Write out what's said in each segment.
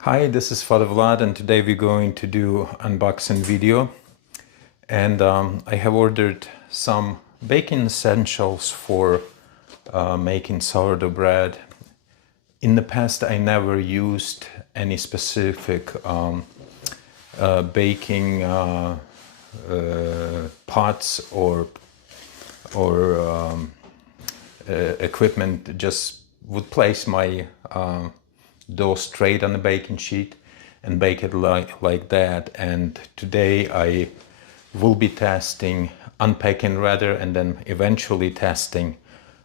Hi, this is Father Vlad, and today we're going to do unboxing video. And I have ordered some baking essentials for making sourdough bread. In the past, I never used any specific baking pots or equipment. Just would place my dough straight on the baking sheet and bake it like that. And today I will be testing, unpacking rather, and then eventually testing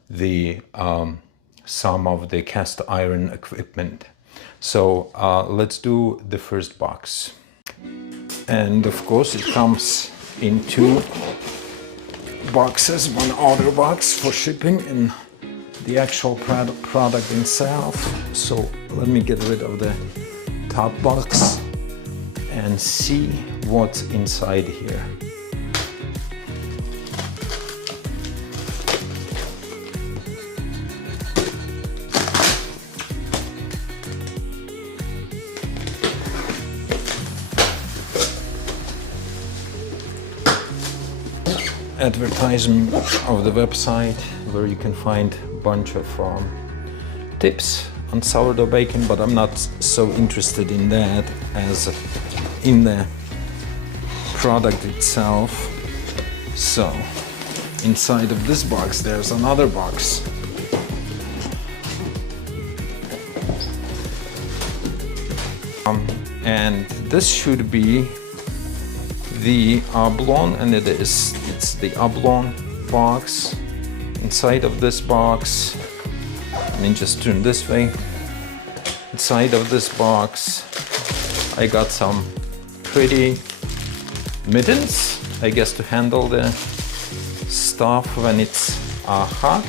the some of the cast iron equipment. So let's do the first box. And of course it comes in two boxes, one outer box for shipping and the actual product itself. So let me get rid of the top box and see what's inside here. Advertisement of the website where you can find a bunch of tips on sourdough baking, but I'm not so interested in that as in the product itself. So inside of this box there's another box. And this should be the oblong, and it's the oblong box. Inside of this box, let me just turn this way. Inside of this box I got some pretty mittens, I guess, to handle the stuff when it's hot.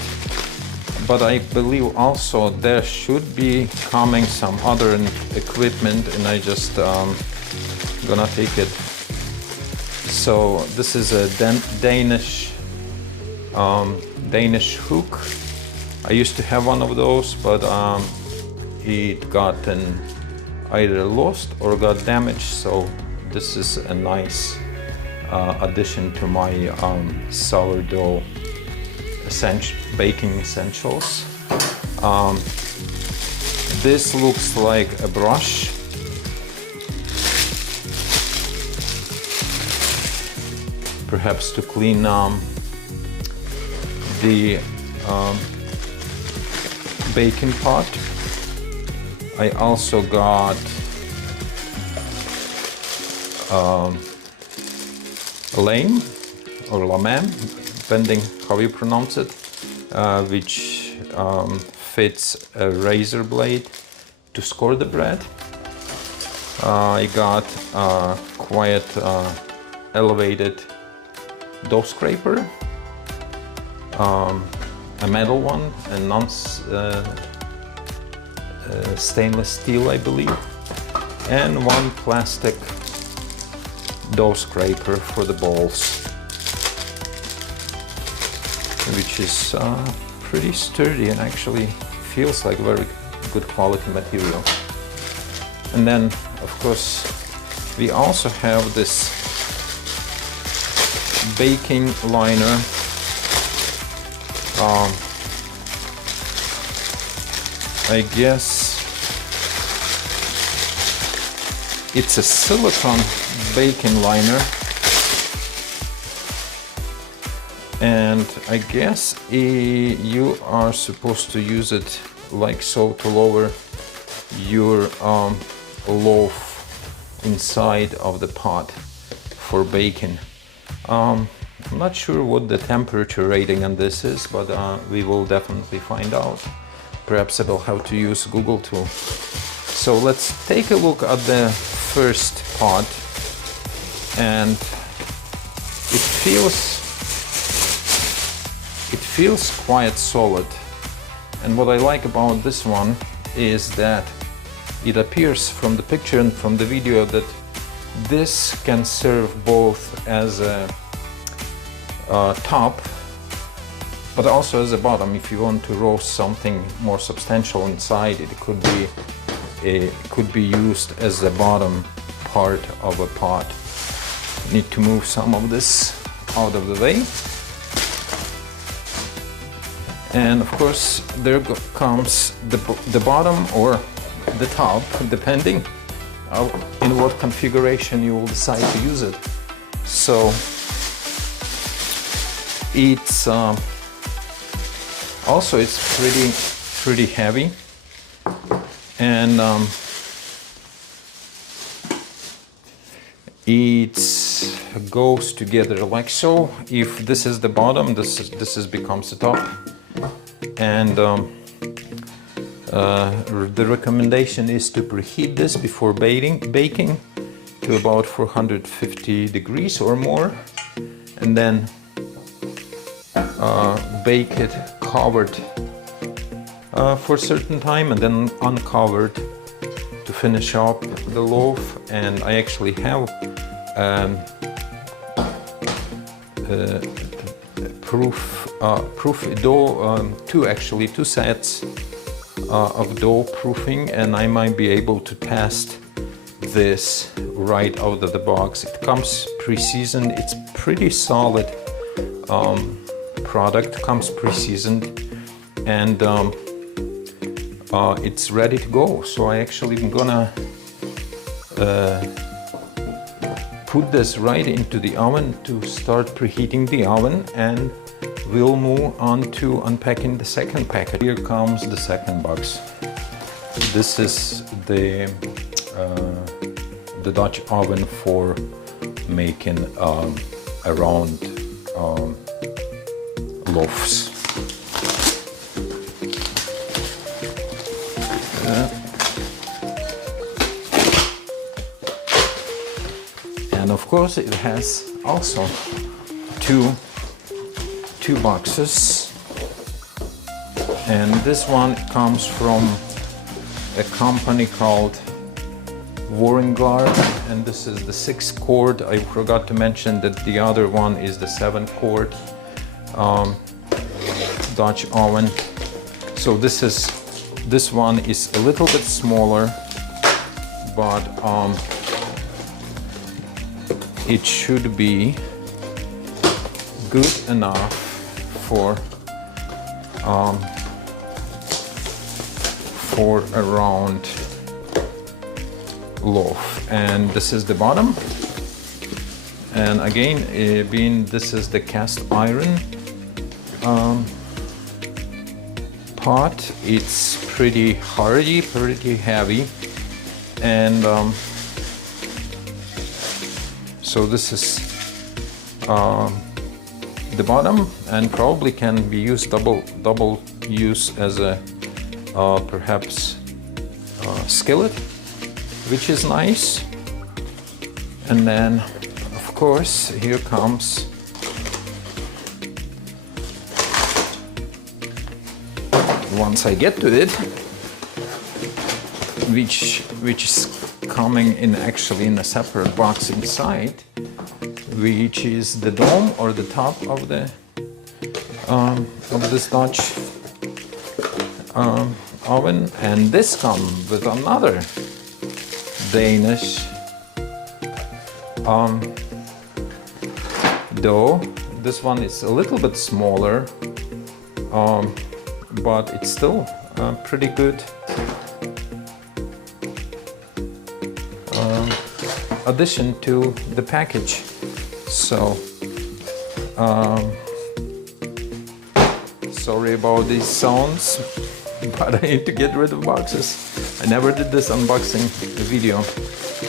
But I believe also there should be coming some other equipment, and I just gonna take it. So this is a Danish hook. I used to have one of those, but it got either lost or got damaged. So this is a nice addition to my sourdough baking essentials. This looks like a brush. Perhaps to clean the baking pot. I also got lame or lamam, depending how you pronounce it, which fits a razor blade to score the bread. I got quite elevated dough scraper, a metal one, and stainless steel, I believe, and one plastic dough scraper for the bowls, which is pretty sturdy and actually feels like very good quality material. And then of course we also have this baking liner. I guess it's a silicone baking liner, and I guess you are supposed to use it like so to lower your loaf inside of the pot for baking. I'm not sure what the temperature rating on this is, but we will definitely find out. Perhaps I will have to use Google too. So let's take a look at the first pot, and it feels quite solid. And what I like about this one is that it appears from the picture and from the video that this can serve both as a top, but also as a bottom. If you want to roast something more substantial inside, it could be it could be used as the bottom part of a pot. Need to move some of this out of the way. And of course there comes the bottom or the top, depending in what configuration you will decide to use it. So it's also it's pretty heavy, and it goes together like so. If this is the bottom, this becomes the top, and the recommendation is to preheat this before baking to about 450 degrees or more, and then bake it covered for a certain time, and then uncovered to finish up the loaf. And I actually have proof dough, two sets of dough proofing, and I might be able to test this right out of the box. It comes pre-seasoned. It's pretty solid product, comes pre-seasoned, and it's ready to go. So I actually am gonna put this right into the oven to start preheating the oven, and we'll move on to unpacking the second packet. Here comes the second box. This is the Dutch oven for making around loaves. And of course it has also two boxes, and this one comes from a company called VORRINGARD, and this is the 6-quart. I forgot to mention that the other one is the 7-quart Dutch oven. So this one is a little bit smaller, but it should be good enough for a round loaf. And this is the bottom, and again, being this is the cast iron pot, it's pretty hardy, pretty heavy, and so this is the bottom, and probably can be used double use as a perhaps skillet, which is nice. And then of course here comes once I get to it, which is coming in actually in a separate box inside, which is the dome or the top of the of this Dutch oven. And this comes with another Danish dough. This one is a little bit smaller, but it's still pretty good addition to the package. So sorry about these sounds, but I need to get rid of boxes. I never did this unboxing video.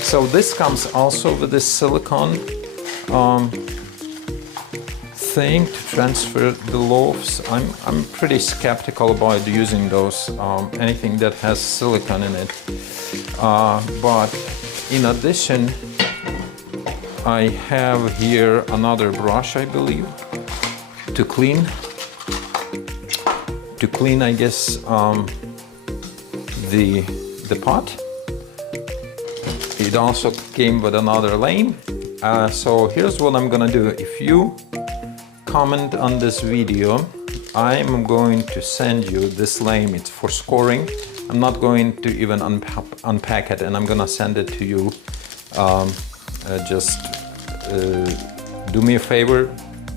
So this comes also with this silicone thing to transfer the loaves. I'm pretty skeptical about using those, anything that has silicone in it. But in addition, I have here another brush, I believe, to clean, I guess, the pot. It also came with another lame. So here's what I'm gonna do. If you comment on this video, I'm going to send you this lame. It's for scoring. I'm not going to even unpack it, and I'm gonna send it to you. Just do me a favor,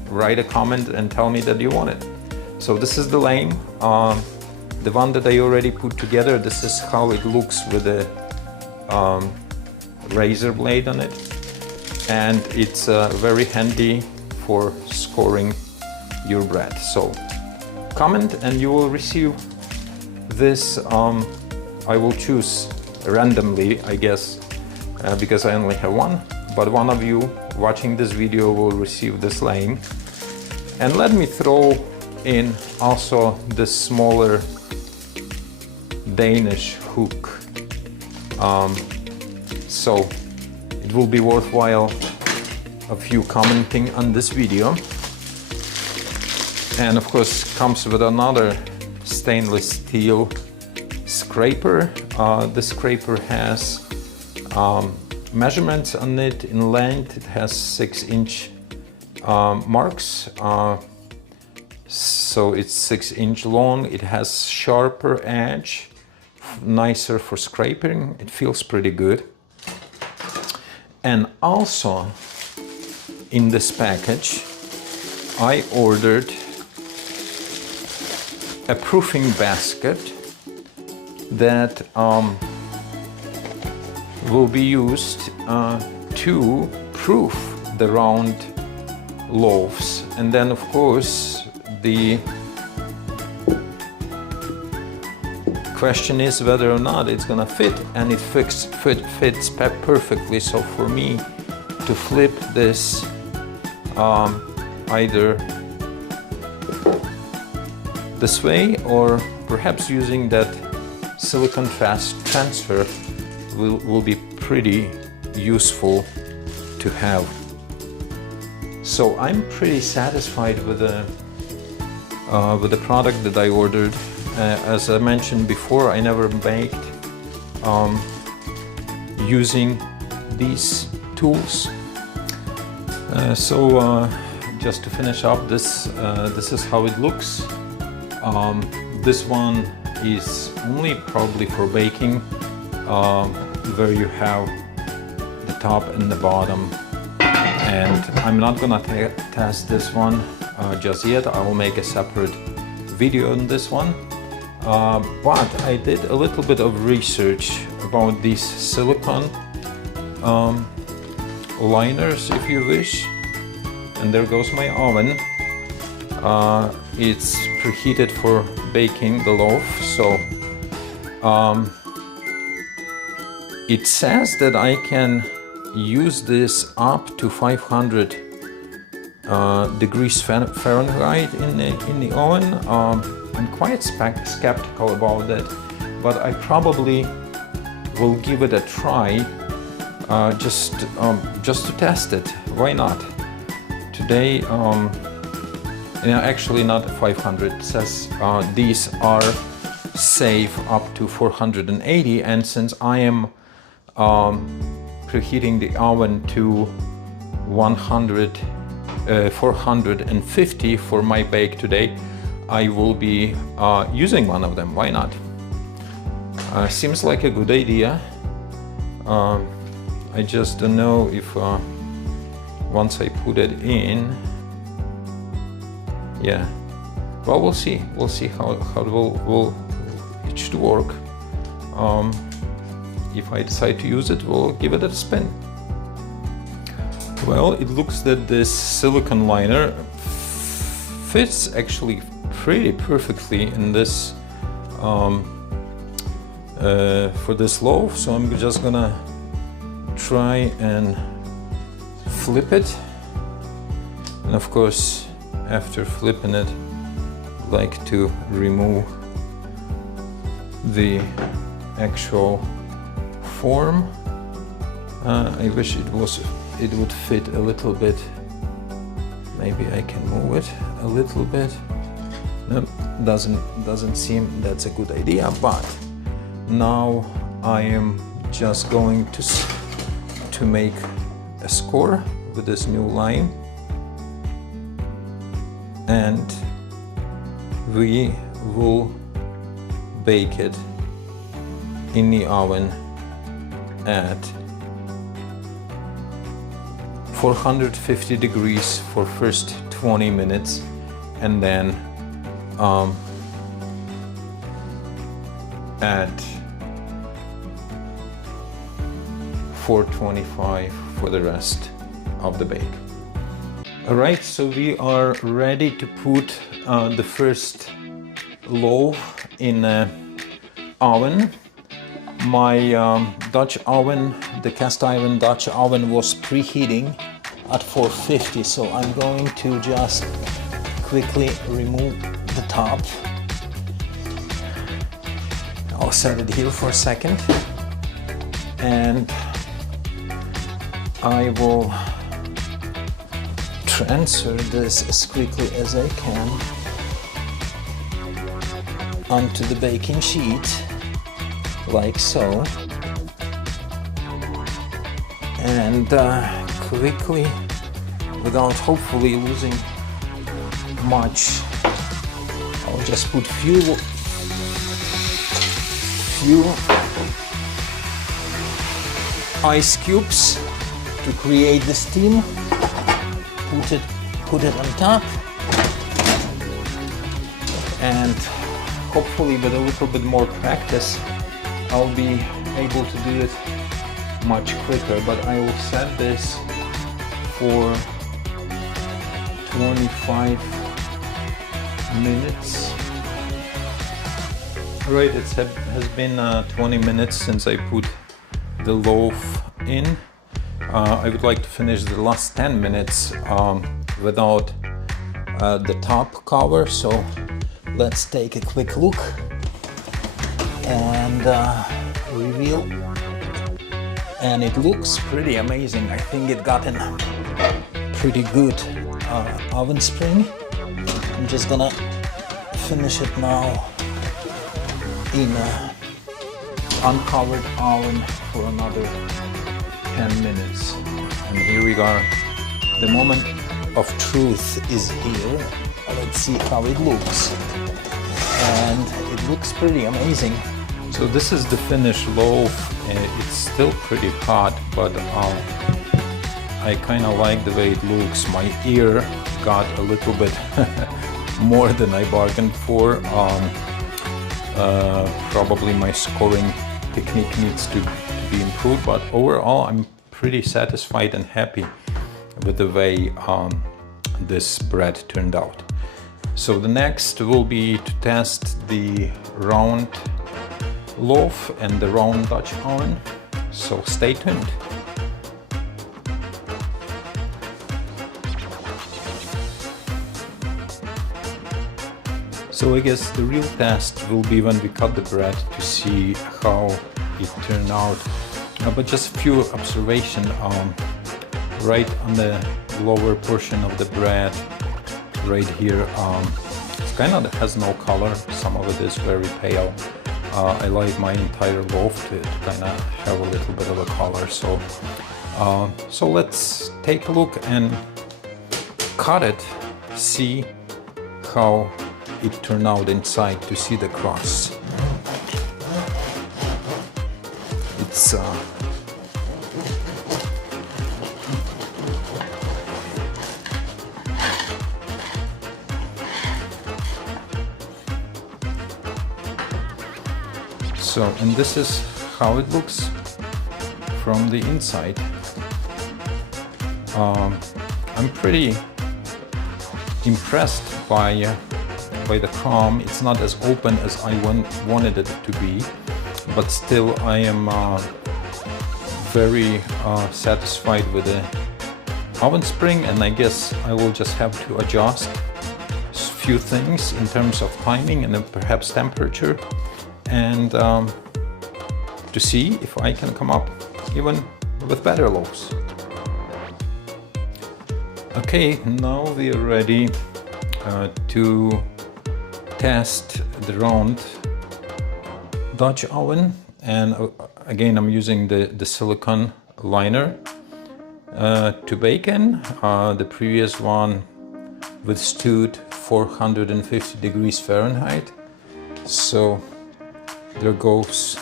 write a comment and tell me that you want it. So this is the lame, the one that I already put together. This is how it looks with a razor blade on it, and it's very handy for scoring your bread. So comment and you will receive this. I will choose randomly, I guess, because I only have one, but one of you watching this video will receive this lame. And let me throw in also the smaller Danish hook, so it will be worthwhile of you commenting on this video. And of course comes with another stainless steel scraper. The scraper has measurements on it in length. It has 6-inch marks, so it's 6-inch long. It has sharper edge, nicer for scraping. It feels pretty good. And also in this package I ordered a proofing basket that will be used to proof the round loaves. And then of course the question is whether or not it's gonna fit, and it fits perfectly. So for me to flip this either this way, or perhaps using that silicone transfer will be pretty useful to have. So I'm pretty satisfied with the product that I ordered. As I mentioned before, I never baked using these tools. So just to finish up, this is how it looks. This one is only probably for baking, where you have the top and the bottom. And I'm not gonna test this one just yet. I will make a separate video on this one. But I did a little bit of research about these silicone liners, if you wish. And there goes my oven. It's preheated for baking the loaf. So it says that I can use this up to 500 degrees Fahrenheit in the oven. I'm quite skeptical about that, but I probably will give it a try, just to test it. Why not? Today, actually not 500. It says these are safe up to 480, and since I am preheating the oven to 450 for my bake today, I will be using one of them. Why not? Seems like a good idea. I just don't know if once I put it in, yeah. Well, we'll see. We'll see how it should work. If I decide to use it, we'll give it a spin. Well, it looks that this silicone liner fits actually pretty perfectly in this for this loaf. So I'm just gonna try and flip it, and of course after flipping it, like to remove the actual form. I wish it would fit a little bit. Maybe I can move it a little bit. No, doesn't seem that's a good idea. But now I am just going to make a score with this new line, and we will bake it in the oven at 450 degrees for first 20 minutes, and then at 425 for the rest of the bake. Alright, so we are ready to put the first loaf in an oven. My Dutch oven, the cast iron Dutch oven, was preheating at 450, so I'm going to just quickly remove the top. I'll set it here for a second, and I will transfer this as quickly as I can onto the baking sheet, like so, and quickly, without hopefully losing much, I'll just put few ice cubes to create the steam. Put it on top, and hopefully with a little bit more practice I'll be able to do it much quicker, but I will set this for 25 minutes. Alright, it has been 20 minutes since I put the loaf in. I would like to finish the last 10 minutes without the top cover, so let's take a quick look and reveal. And it looks pretty amazing. I think it got a pretty good oven spring. I'm just gonna finish it now in an uncovered oven for another 10 minutes. And here we are. The moment of truth is here. Let's see how it looks. And it looks pretty amazing. So this is the finished loaf. It's still pretty hot, but I kind of like the way it looks. My ear got a little bit more than I bargained for. Probably my scoring technique needs to be improved, but overall I'm pretty satisfied and happy with the way this bread turned out. So the next will be to test the round loaf and the round Dutch oven, so stay tuned. So I guess the real test will be when we cut the bread to see how it turned out. But just a few observations. Right on the lower portion of the bread, right here, it kind of has no color. Some of it is very pale. I like my entire loaf to kind of have a little bit of a color. So let's take a look and cut it, see how it turned out inside, to see the crust. It's so, and this is how it looks from the inside. I'm pretty impressed by the crumb. It's not as open as I wanted it to be, but still I am very satisfied with the oven spring, and I guess I will just have to adjust a few things in terms of timing and then perhaps temperature, and to see if I can come up even with better loaves. Okay, now we are ready to test the round Dutch oven, and again I'm using the silicone liner to bake in. The previous one withstood 450 degrees Fahrenheit, so there goes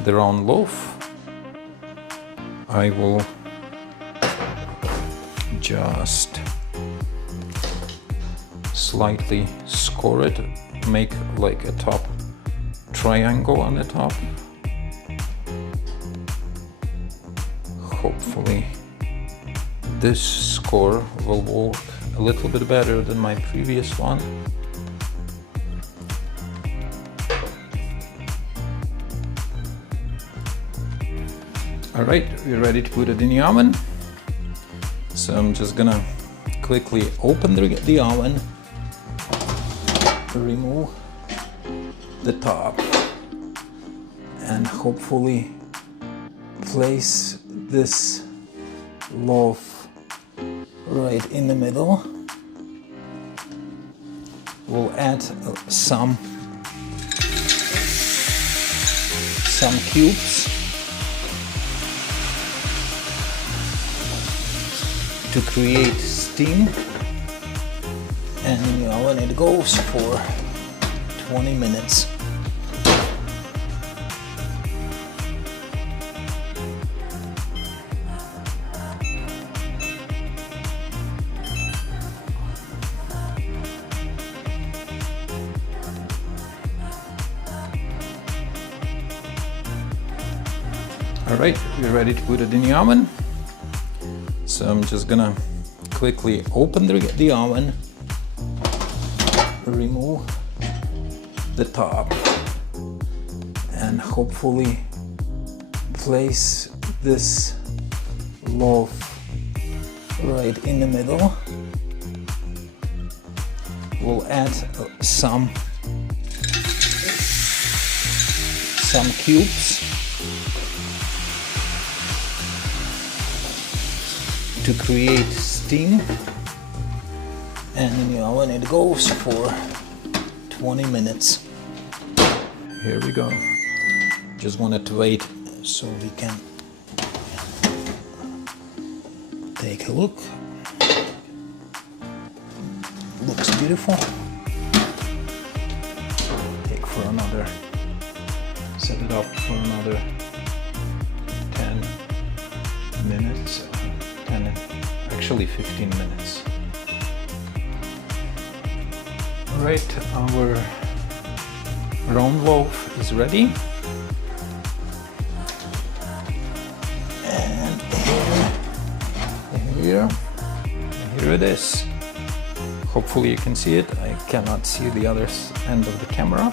the round loaf, I will just slightly score it, make like a top triangle on the top. Hopefully this score will work a little bit better than my previous one. Alright, we're ready to put it in the oven. So I'm just gonna quickly open the oven, remove the top, and hopefully place this loaf right in the middle. We'll add some cubes to create steam, and in the oven it goes for 20 minutes. Alright, we're ready to put it in the oven. So I'm just gonna quickly open the oven, remove the top, and hopefully place this loaf right in the middle. We'll add some cubes to create steam, and in the oven it goes for 20 minutes. Here we go. Just wanted to wait so we can take a look. Looks beautiful. Set it up for another 10 minutes. 10, actually 15 minutes. Alright, our round loaf is ready. And here it is. Hopefully you can see it. I cannot see the other end of the camera.